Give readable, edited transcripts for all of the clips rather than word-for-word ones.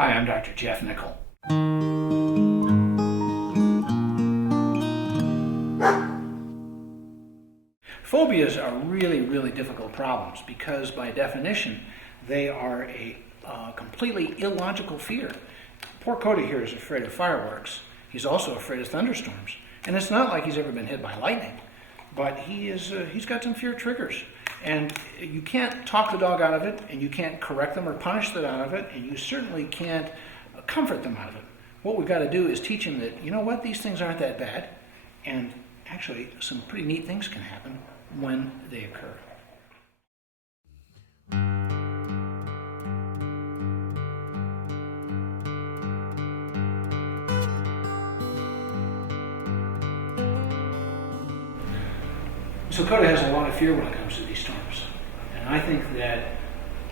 Hi, I'm Dr. Jeff Nichol. Phobias are really difficult problems because by definition they are a completely illogical fear. Poor Coda here is afraid of fireworks. He's also afraid of thunderstorms. And it's not like he's ever been hit by lightning, but he's got some fear triggers. And you can't talk the dog out of it, and you can't correct them or punish them out of it, and you certainly can't comfort them out of it. What we've got to do is teach them that, you know what, these things aren't that bad, and actually some pretty neat things can happen when they occur. So Coda has a lot of fear when it comes to these storms, and I think that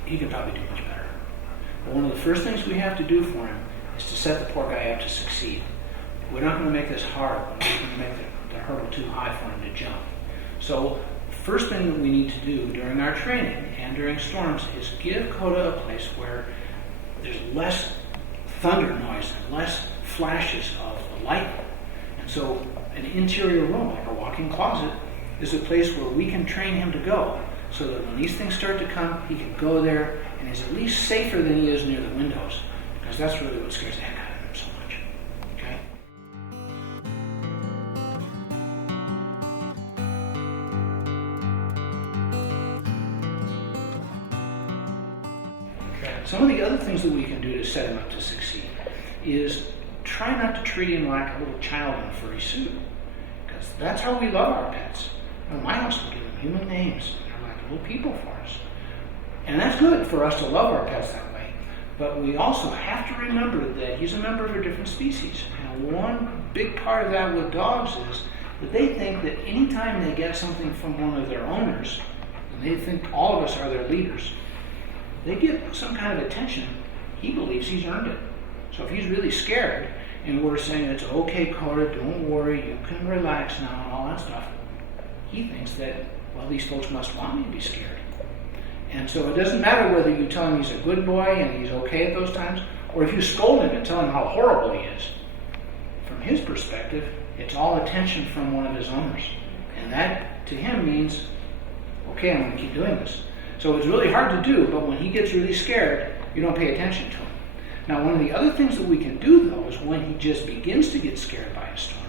he can probably do much better. But one of the first things we have to do for him is to set the poor guy up to succeed. We're not going to make this hard. We're not going to make the hurdle too high for him to jump. So the first thing that we need to do during our training and during storms is give Coda a place where there's less thunder noise and less flashes of lightning. And so an interior room, like a walk-in closet, is a place where we can train him to go so that when these things start to come, he can go there and is at least safer than he is near the windows, because that's really what scares the heck out of him so much. Okay? Some of the other things that we can do to set him up to succeed is try not to treat him like a little child in a furry suit, because that's how we love our pets. In my house, we give them human names. They're like little people for us. And that's good for us to love our pets that way. But we also have to remember that he's a member of a different species. And one big part of that with dogs is that they think that anytime they get something from one of their owners, and they think all of us are their leaders, they get some kind of attention, he believes he's earned it. So if he's really scared, and we're saying it's okay, Coda, don't worry, you can relax now, and all that stuff, he thinks that, well, these folks must want me to be scared. And so it doesn't matter whether you tell him he's a good boy and he's okay at those times, or if you scold him and tell him how horrible he is. From his perspective, it's all attention from one of his owners. And that, to him, means, okay, I'm going to keep doing this. So it's really hard to do, but when he gets really scared, you don't pay attention to him. Now, one of the other things that we can do, though, is when he just begins to get scared by a storm,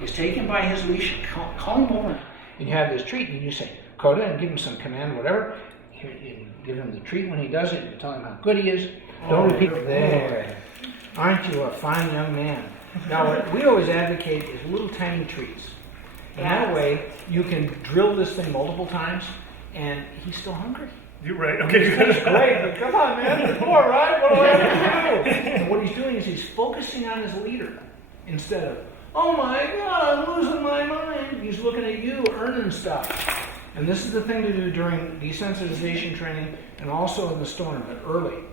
is take him by his leash and call him over. And you have this treat, and you say, Coda, and give him some command, whatever. You give him the treat when he does it. You tell him how good he is. Don't repeat. There. Aren't you a fine young man? Now, what we always advocate is little tiny treats. And that way, you can drill this thing multiple times, and he's still hungry. You're right. Okay. That's great, but come on, man. There's more, right? What do I have to do? And what he's doing is he's focusing on his leader instead of, oh my God, I'm losing my mind. He's looking at you, earning stuff. And this is the thing to do during desensitization training and also in the storm, but early.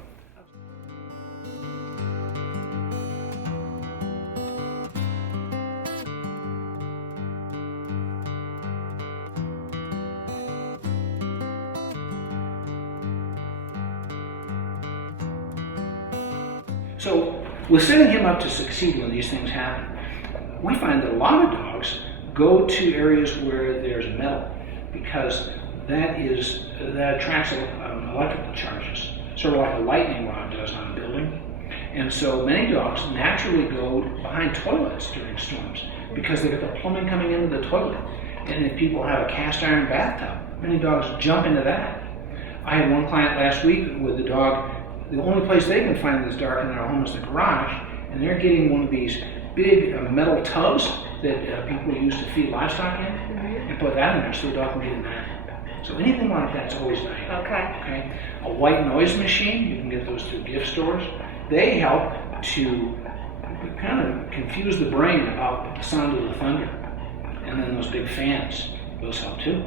So, with setting him up to succeed when these things happen, we find that a lot of dogs go to areas where there's metal, because that attracts electrical charges, sort of like a lightning rod does on a building. And so many dogs naturally go behind toilets during storms because they've got the plumbing coming into the toilet. And if people have a cast iron bathtub, many dogs jump into that. I had one client last week with a dog, the only place they can find that's dark in their home is the garage, and they're getting one of these big metal tubs that people use to feed livestock in, and put that in there so the dog can get in that. So anything like that's always valuable. Okay. A white noise machine, you can get those through gift stores. They help to kind of confuse the brain about the sound of the thunder. And then those big fans, those help too.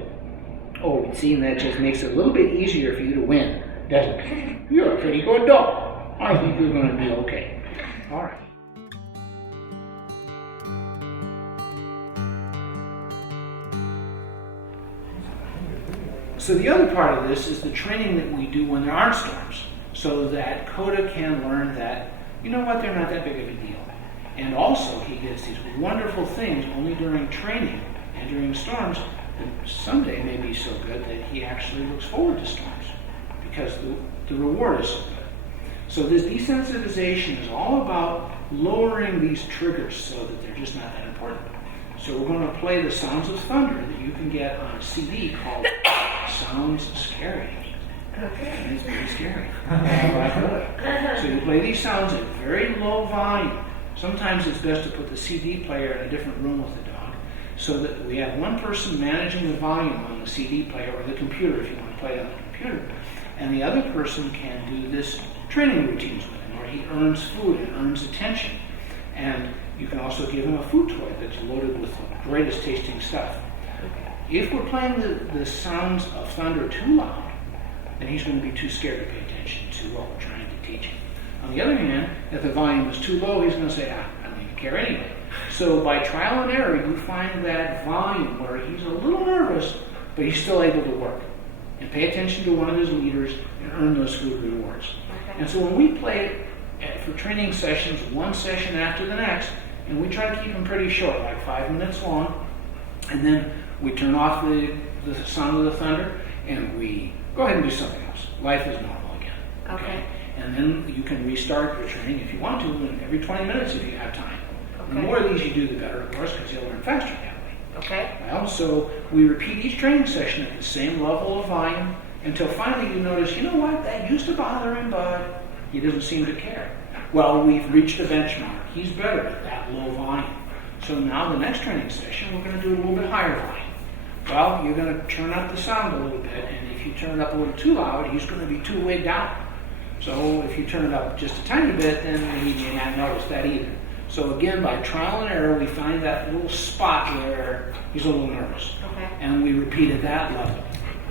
Oh, and seeing that just makes it a little bit easier for you to win, doesn't it? You're a pretty good dog. I think you're going to be okay. All right. So the other part of this is the training that we do when there aren't storms, so that Coda can learn that you know what, they're not that big of a deal. And also, he gets these wonderful things only during training and during storms that someday may be so good that he actually looks forward to storms because the reward is so good. So this desensitization is all about lowering these triggers so that they're just not that important. So we're going to play the sounds of thunder that you can get on a CD called Sounds Scary. Okay. It's very scary. So you play these sounds at very low volume. Sometimes it's best to put the CD player in a different room with the dog so that we have one person managing the volume on the CD player or the computer if you want to play it on the computer. And the other person can do this training routines with him where he earns food and earns attention. And you can also give him a food toy that's loaded with the greatest tasting stuff. If we're playing the sounds of thunder too loud, then he's going to be too scared to pay attention to what we're trying to teach him. On the other hand, if the volume is too low, he's going to say, I don't even care anyway. So by trial and error, you find that volume where he's a little nervous, but he's still able to work and pay attention to one of his leaders and earn those food rewards. Okay. And so when we play for training sessions, one session after the next, and we try to keep them pretty short, like 5 minutes long, and then we turn off the sound of the thunder, and we go ahead and do something else. Life is normal again. Okay. And then you can restart your training if you want to, and every 20 minutes if you have time. Okay. The more of these you do, the better, of course, because you'll learn faster that way. Okay. Well, so we repeat each training session at the same level of volume until finally you notice, you know what, that used to bother him, but he doesn't seem to care. Well, we've reached a benchmark. He's better at that low volume. So now the next training session, we're going to do a little bit higher volume. Well, you're going to turn up the sound a little bit, and if you turn it up a little too loud, he's going to be too way down. So if you turn it up just a tiny bit, then he may not notice that either. So again, by trial and error, we find that little spot where he's a little nervous. Okay. And we repeat at that level,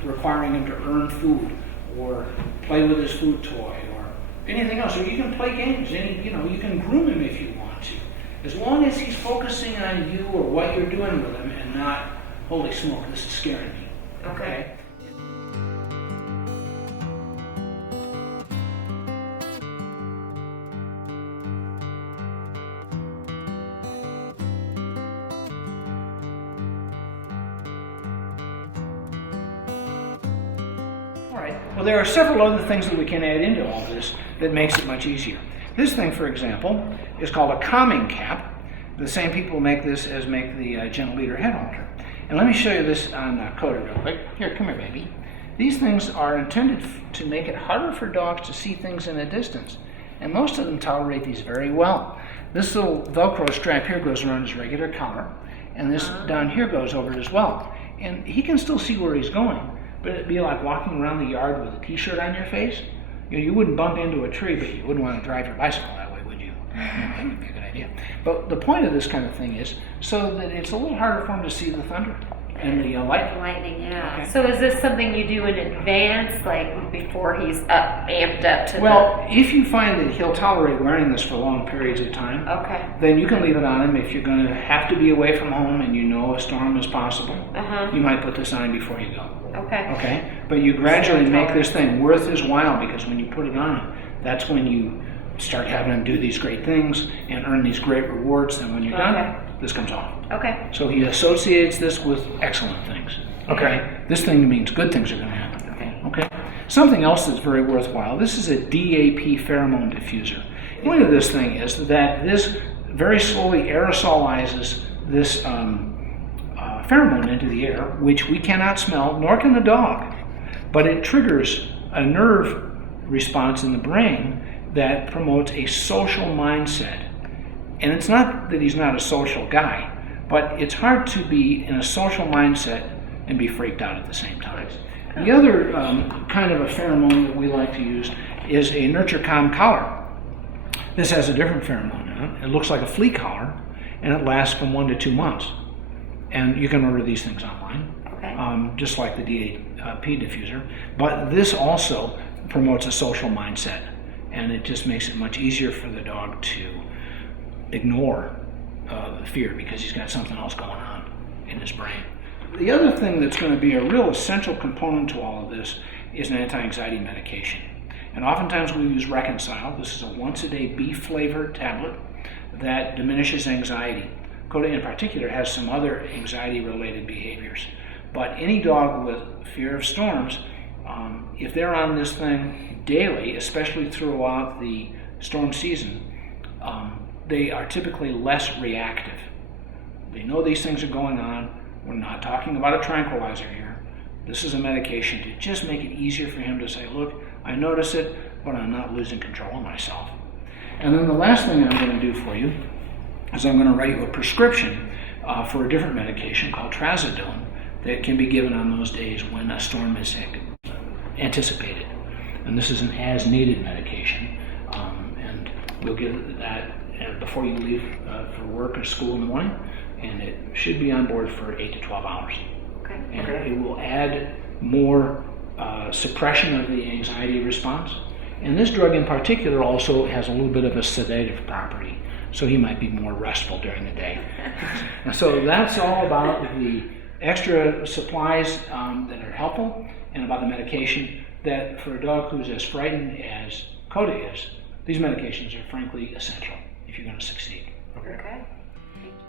requiring him to earn food or play with his food toy or anything else. Or you can play games. You can groom him if you want to. As long as he's focusing on you or what you're doing with him and not, holy smoke, this is scaring me. Okay? Well, there are several other things that we can add into all this that makes it much easier. This thing, for example, is called a calming cap. The same people make this as make the gentle leader head halter. And let me show you this on Coda real quick. Here, come here, baby. These things are intended to make it harder for dogs to see things in a distance. And most of them tolerate these very well. This little Velcro strap here goes around his regular collar, and this down here goes over it as well. And he can still see where he's going. But it'd be like walking around the yard with a t-shirt on your face. You wouldn't bump into a tree, but you wouldn't want to drive your bicycle that way, would you? That would be a good idea. But the point of this kind of thing is so that it's a little harder for him to see the thunder and the lightning. Yeah. Okay. So is this something you do in advance, like before he's amped up to if you find that he'll tolerate wearing this for long periods of time, then you can leave it on him. If you're going to have to be away from home and you know a storm is possible, you might put this on before you go. Okay. But you gradually make this thing worth his while, because when you put it on, that's when you start having him do these great things and earn these great rewards. Then when you're done, this comes off. So he associates this with excellent things. This thing means good things are going to happen. Okay. Something else that's very worthwhile. This is a DAP pheromone diffuser. The point of this thing is that this very slowly aerosolizes this pheromone into the air, which we cannot smell, nor can the dog. But it triggers a nerve response in the brain that promotes a social mindset. And it's not that he's not a social guy, but it's hard to be in a social mindset and be freaked out at the same time. The other kind of a pheromone that we like to use is a Nurture Calm collar. This has a different pheromone in it. It looks like a flea collar, and it lasts from 1 to 2 months. And you can order these things online, just like the DAP diffuser. But this also promotes a social mindset, and it just makes it much easier for the dog to ignore the fear because he's got something else going on in his brain. The other thing that's going to be a real essential component to all of this is an anti-anxiety medication. And oftentimes we use Reconcile. This is a once-a-day beef-flavored tablet that diminishes anxiety. Coda in particular has some other anxiety-related behaviors. But any dog with fear of storms, if they're on this thing daily, especially throughout the storm season, they are typically less reactive. They know these things are going on. We're not talking about a tranquilizer here. This is a medication to just make it easier for him to say, look, I notice it, but I'm not losing control of myself. And then the last thing I'm going to do for you is I'm going to write you a prescription for a different medication called trazodone that can be given on those days when a storm is anticipated. And this is an as-needed medication, and we'll give that before you leave for work or school in the morning, and it should be on board for 8 to 12 hours. Okay. And it will add more suppression of the anxiety response. And this drug in particular also has a little bit of a sedative property, so he might be more restful during the day. And so that's all about the extra supplies that are helpful, and about the medication that for a dog who's as frightened as Coda is, these medications are frankly essential if you're going to succeed. Okay. Thank you.